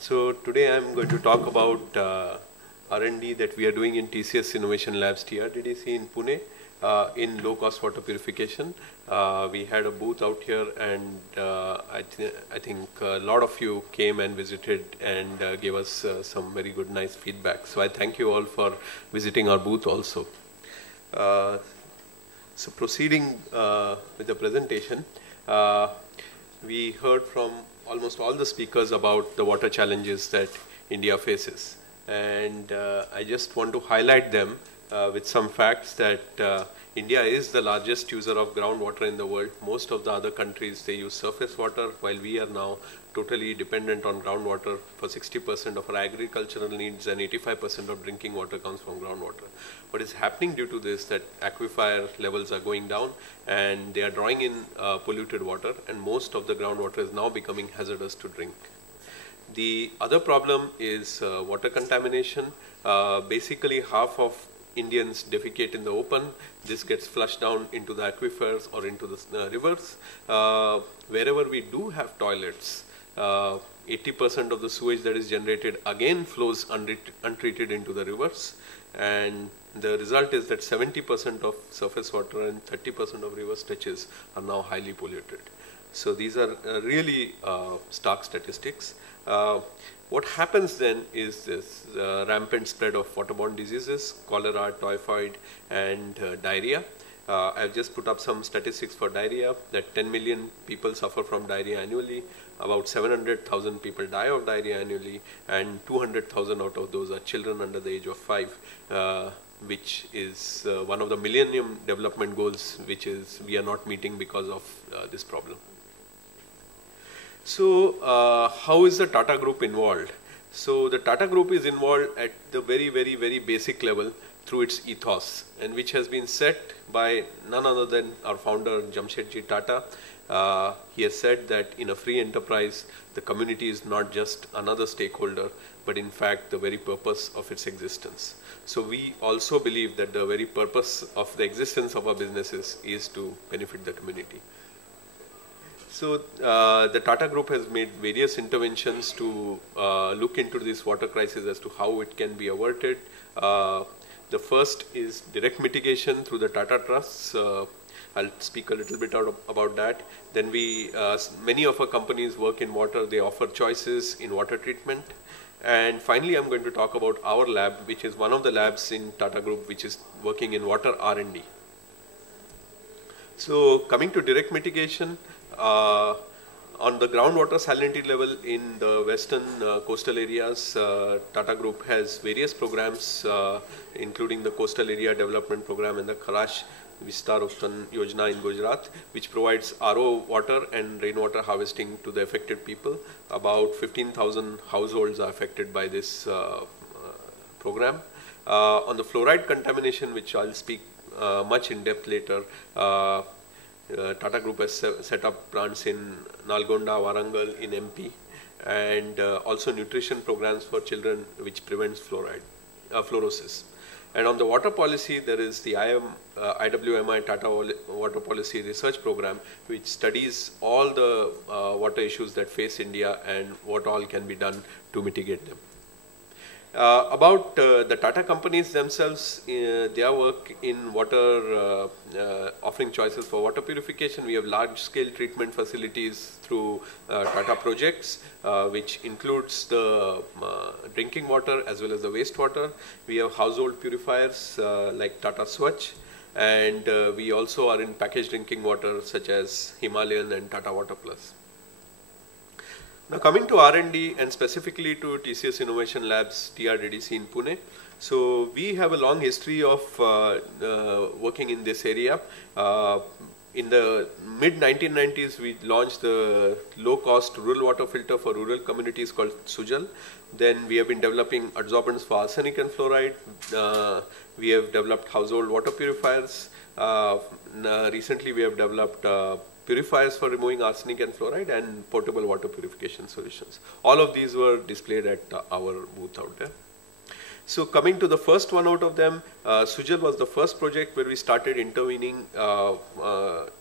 So today I'm going to talk about R&D that we are doing in TCS Innovation Labs TRDDC in Pune in low-cost water purification. We had a booth out here, and I think a lot of you came and visited and gave us some very good, nice feedback. So I thank you all for visiting our booth also. So proceeding with the presentation, we heard from almost all the speakers about the water challenges that India faces. And I just want to highlight them with some facts that India is the largest user of groundwater in the world. Most of the other countries, they use surface water, while we are now totally dependent on groundwater for 60% of our agricultural needs, and 85% of drinking water comes from groundwater. What is happening due to this, that aquifer levels are going down and they are drawing in polluted water, and most of the groundwater is now becoming hazardous to drink. The other problem is water contamination. Basically, half of Indians defecate in the open. This gets flushed down into the aquifers or into the rivers. Wherever we do have toilets, 80% of the sewage that is generated again flows untreated into the rivers, and the result is that 70% of surface water and 30% of river stretches are now highly polluted. So these are really stark statistics. What happens then is this rampant spread of waterborne diseases, cholera, typhoid, and diarrhea. I've just put up some statistics for diarrhea, that 10 million people suffer from diarrhea annually, about 700,000 people die of diarrhea annually, and 200,000 out of those are children under the age of 5, which is one of the Millennium Development Goals, which is we are not meeting because of this problem. So how is the Tata Group involved? So the Tata Group is involved at the very basic level through its ethos, and which has been set by none other than our founder Jamshedji Tata. He has said that in a free enterprise, the community is not just another stakeholder, but in fact the very purpose of its existence. So we also believe that the very purpose of the existence of our businesses is to benefit the community. So the Tata Group has made various interventions to look into this water crisis as to how it can be averted. The first is direct mitigation through the Tata Trusts. I'll speak a little bit about that. Then many of our companies work in water. They offer choices in water treatment. And finally, I'm going to talk about our lab, which is one of the labs in Tata Group, which is working in water R&D. So coming to direct mitigation, on the groundwater salinity level in the western coastal areas, Tata Group has various programs, including the Coastal Area Development Program and the Kharash Vistar Uttan Yojana in Gujarat, which provides RO water and rainwater harvesting to the affected people. About 15,000 households are affected by this program. On the fluoride contamination, which I'll speak much in depth later, Tata Group has set up plants in Nalgonda, Warangal in MP, and also nutrition programs for children which prevents fluorosis. And on the water policy, there is the IWMI Tata Water Policy Research Program, which studies all the water issues that face India and what all can be done to mitigate them. About the Tata companies themselves, their work in water, offering choices for water purification. We have large-scale treatment facilities through Tata projects, which includes the drinking water as well as the wastewater. We have household purifiers like Tata Swachh, and we also are in packaged drinking water such as Himalayan and Tata Water Plus. Now coming to R&D and specifically to TCS Innovation Labs TRDDC in Pune. So we have a long history of working in this area. In the mid-1990s, we launched the low-cost rural water filter for rural communities called Sujal. Then we have been developing adsorbents for arsenic and fluoride. We have developed household water purifiers. Recently we have developed purifiers for removing arsenic and fluoride, and portable water purification solutions. All of these were displayed at our booth out there. So coming to the first one out of them, Sujal was the first project where we started intervening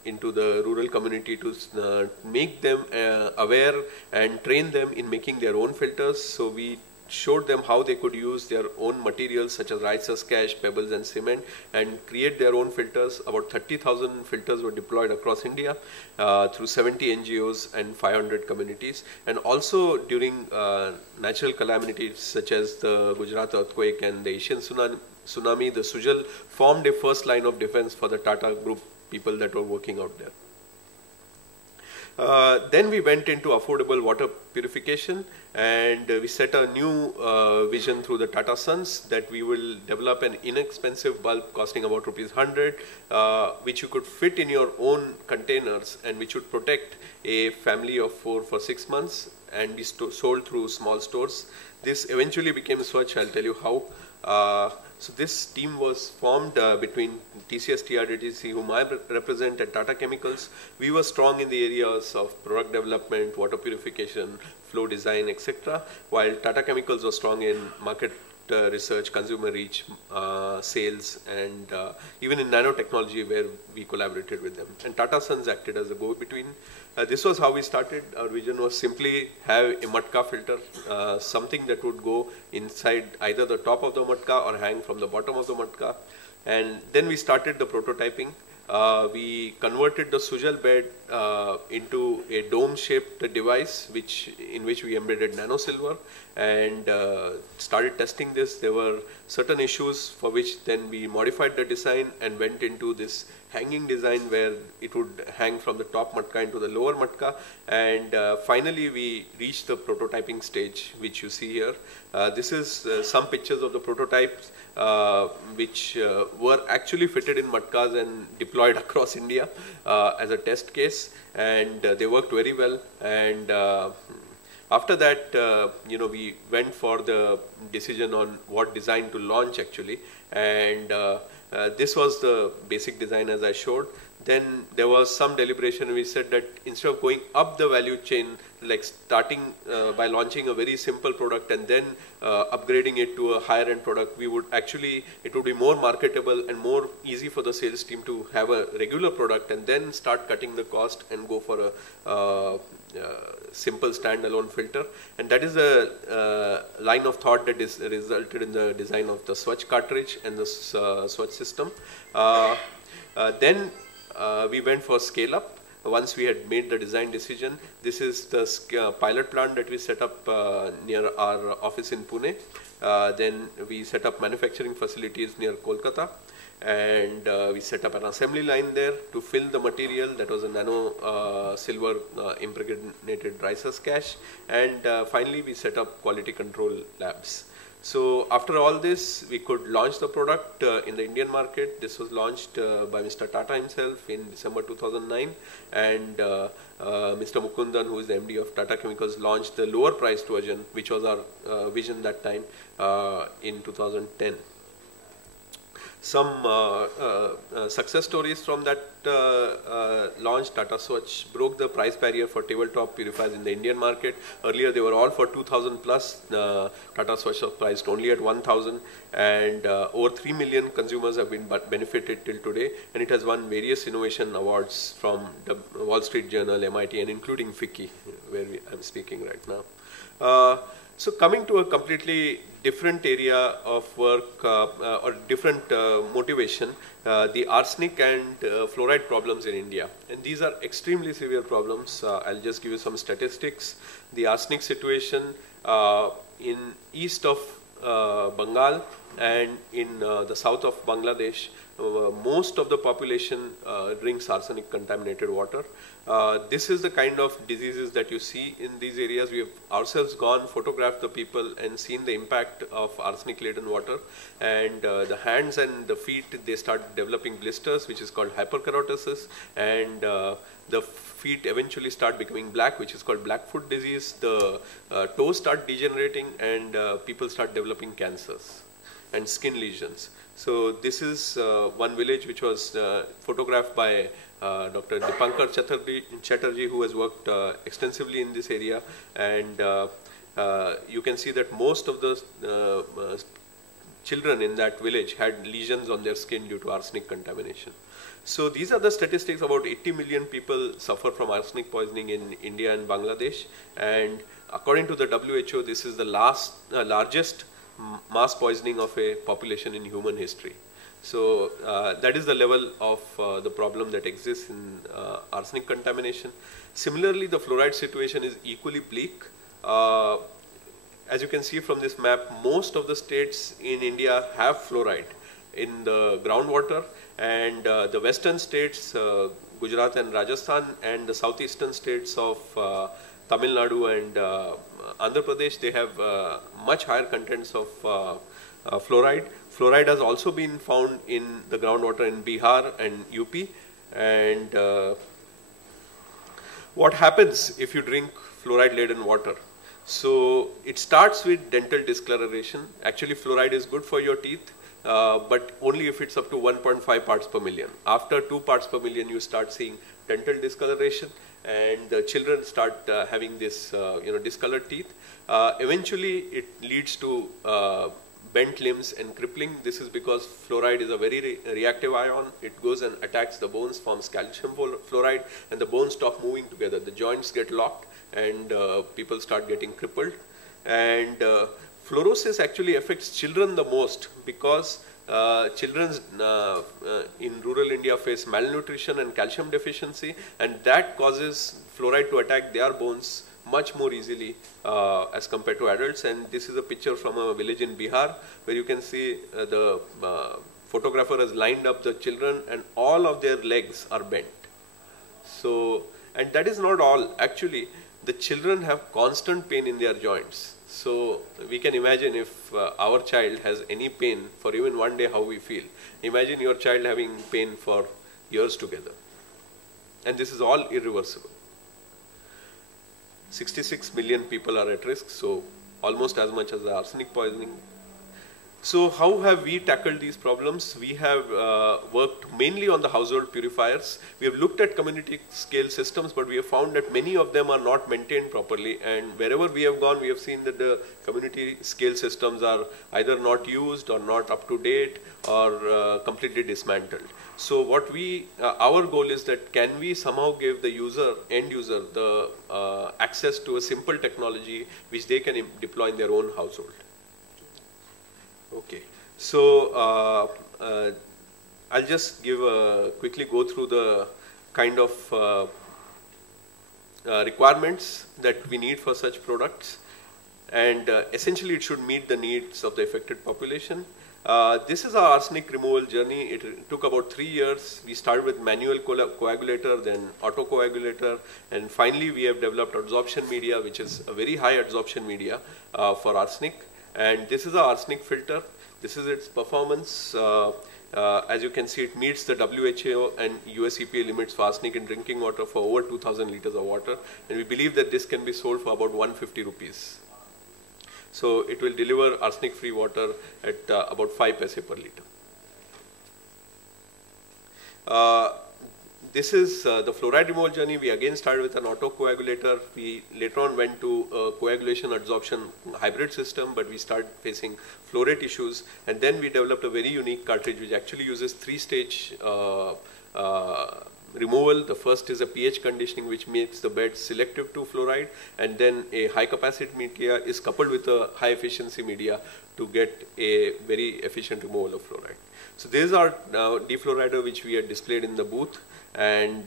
into the rural community to make them aware and train them in making their own filters. So we showed them how they could use their own materials such as rice husk ash, pebbles and cement and create their own filters. About 30,000 filters were deployed across India through 70 NGOs and 500 communities. And also during natural calamities such as the Gujarat earthquake and the Asian tsunami, the Sujal formed a first line of defense for the Tata Group people that were working out there. Then we went into affordable water purification, and we set a new vision through the Tata Sons that we will develop an inexpensive bulb costing about ₹100, which you could fit in your own containers and which would protect a family of 4 for 6 months and be sold through small stores. This eventually became Swachh. I'll tell you how. So this team was formed between TCS TRDTC, whom I represent, and Tata Chemicals. We were strong in the areas of product development, water purification, flow design, etc., while Tata Chemicals was strong in market research, consumer reach, sales, and even in nanotechnology, where we collaborated with them. And Tata Sons acted as a go-between. This was how we started. Our vision was simply have a matka filter, something that would go inside either the top of the matka or hang from the bottom of the matka. And then we started the prototyping. We converted the Sujal bed into a dome-shaped device, in which we embedded nano silver, and started testing this. There were certain issues for which then we modified the design and went into this hanging design where it would hang from the top matka into the lower matka, and finally we reached the prototyping stage, which you see here. This is some pictures of the prototypes which were actually fitted in matkas and deployed across India as a test case, and they worked very well. And after that, we went for the decision on what design to launch actually, and this was the basic design as I showed. Then there was some deliberation. We said that instead of going up the value chain, like starting by launching a very simple product and then upgrading it to a higher end product, it would be more marketable and more easy for the sales team to have a regular product and then start cutting the cost and go for a simple standalone filter. And that is a line of thought that is resulted in the design of the Swachh cartridge and the Swachh system. Then we went for scale up. Once we had made the design decision, this is the pilot plant that we set up near our office in Pune. Then we set up manufacturing facilities near Kolkata, and we set up an assembly line there to fill the material. That was a nano silver impregnated rice husk ash, and finally we set up quality control labs. So after all this, we could launch the product in the Indian market. This was launched by Mr. Tata himself in December 2009, and Mr. Mukundan, who is the MD of Tata Chemicals, launched the lower priced version, which was our vision that time in 2010. Some success stories from that launch. Tata Swachh broke the price barrier for tabletop purifiers in the Indian market. Earlier they were all for 2,000 plus. Tata Swachh was priced only at 1,000, and over 3 million consumers have been benefited till today, and it has won various innovation awards from the Wall Street Journal, MIT, and including FICCI, where I'm speaking right now. So coming to a completely different area of work or different motivation, the arsenic and fluoride problems in India. And these are extremely severe problems. I'll just give you some statistics. The arsenic situation in east of Bengal and in the south of Bangladesh, most of the population drinks arsenic contaminated water. This is the kind of diseases that you see in these areas. We have ourselves gone, photographed the people and seen the impact of arsenic laden water, and the hands and the feet, they start developing blisters, which is called hyperkeratosis, and the feet eventually start becoming black, which is called blackfoot disease. The toes start degenerating, and people start developing cancers and skin lesions. So this is one village which was photographed by Dr. Dipankar Chatterjee, who has worked extensively in this area, and you can see that most of the children in that village had lesions on their skin due to arsenic contamination. So these are the statistics. About 80 million people suffer from arsenic poisoning in India and Bangladesh, and according to the WHO, this is the largest mass poisoning of a population in human history. So that is the level of the problem that exists in arsenic contamination. Similarly, the fluoride situation is equally bleak. As you can see from this map, most of the states in India have fluoride in the groundwater, and the western states, Gujarat and Rajasthan, and the southeastern states of Tamil Nadu and Andhra Pradesh, they have much higher contents of fluoride. Fluoride has also been found in the groundwater in Bihar and UP. And what happens if you drink fluoride-laden water? So it starts with dental discoloration. Actually, fluoride is good for your teeth, but only if it's up to 1.5 parts per million. After 2 parts per million, you start seeing dental discoloration, and the children start having this, discolored teeth. Eventually, it leads to bent limbs and crippling. This is because fluoride is a very reactive ion. It goes and attacks the bones, forms calcium fluoride, and the bones stop moving together. The joints get locked, and people start getting crippled. And fluorosis actually affects children the most, because children in rural India face malnutrition and calcium deficiency, and that causes fluoride to attack their bones much more easily as compared to adults. And this is a picture from a village in Bihar, where you can see the photographer has lined up the children, and all of their legs are bent. So, and that is not all. Actually, the children have constant pain in their joints. So we can imagine if our child has any pain for even one day, how we feel. Imagine your child having pain for years together. And this is all irreversible. 66 million people are at risk, so almost as much as the arsenic poisoning. So how have we tackled these problems? We have worked mainly on the household purifiers. We have looked at community scale systems, but we have found that many of them are not maintained properly, and wherever we have gone, we have seen that the community scale systems are either not used or not up to date or completely dismantled. So what our goal is that can we somehow give the end user, the access to a simple technology which they can deploy in their own household. Okay, so I'll just quickly go through the kind of requirements that we need for such products, and essentially it should meet the needs of the affected population. This is our arsenic removal journey. It took about 3 years. We started with manual coagulator, then autocoagulator, and finally we have developed adsorption media, which is a very high adsorption media for arsenic. And this is our arsenic filter. This is its performance. As you can see, it meets the WHO and US EPA limits for arsenic in drinking water for over 2,000 liters of water. And we believe that this can be sold for about 150 rupees. So it will deliver arsenic-free water at about 5 paise per liter. This is the fluoride removal journey. We again started with an autocoagulator. We later on went to a coagulation adsorption hybrid system, but we started facing fluorate issues. And then we developed a very unique cartridge which actually uses 3-stage removal. The first is a pH conditioning which makes the bed selective to fluoride, and then a high capacity media is coupled with a high efficiency media to get a very efficient removal of fluoride. So this is our defluorider which we had displayed in the booth, and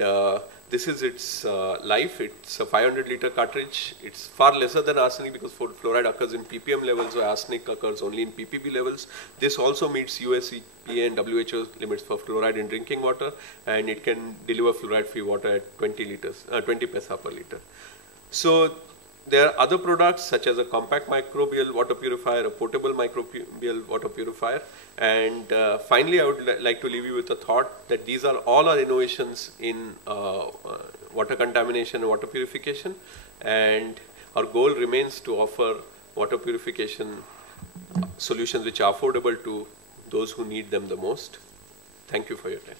this is its life. It's a 500 liter cartridge. It's far lesser than arsenic because fluoride occurs in ppm levels, so arsenic occurs only in ppb levels. This also meets US EPA and WHO limits for fluoride in drinking water, and it can deliver fluoride-free water at 20 paisa per liter. So there are other products such as a compact microbial water purifier, a portable microbial water purifier, and finally I would like to leave you with a thought that these are all our innovations in water contamination and water purification, and our goal remains to offer water purification solutions which are affordable to those who need them the most. Thank you for your time.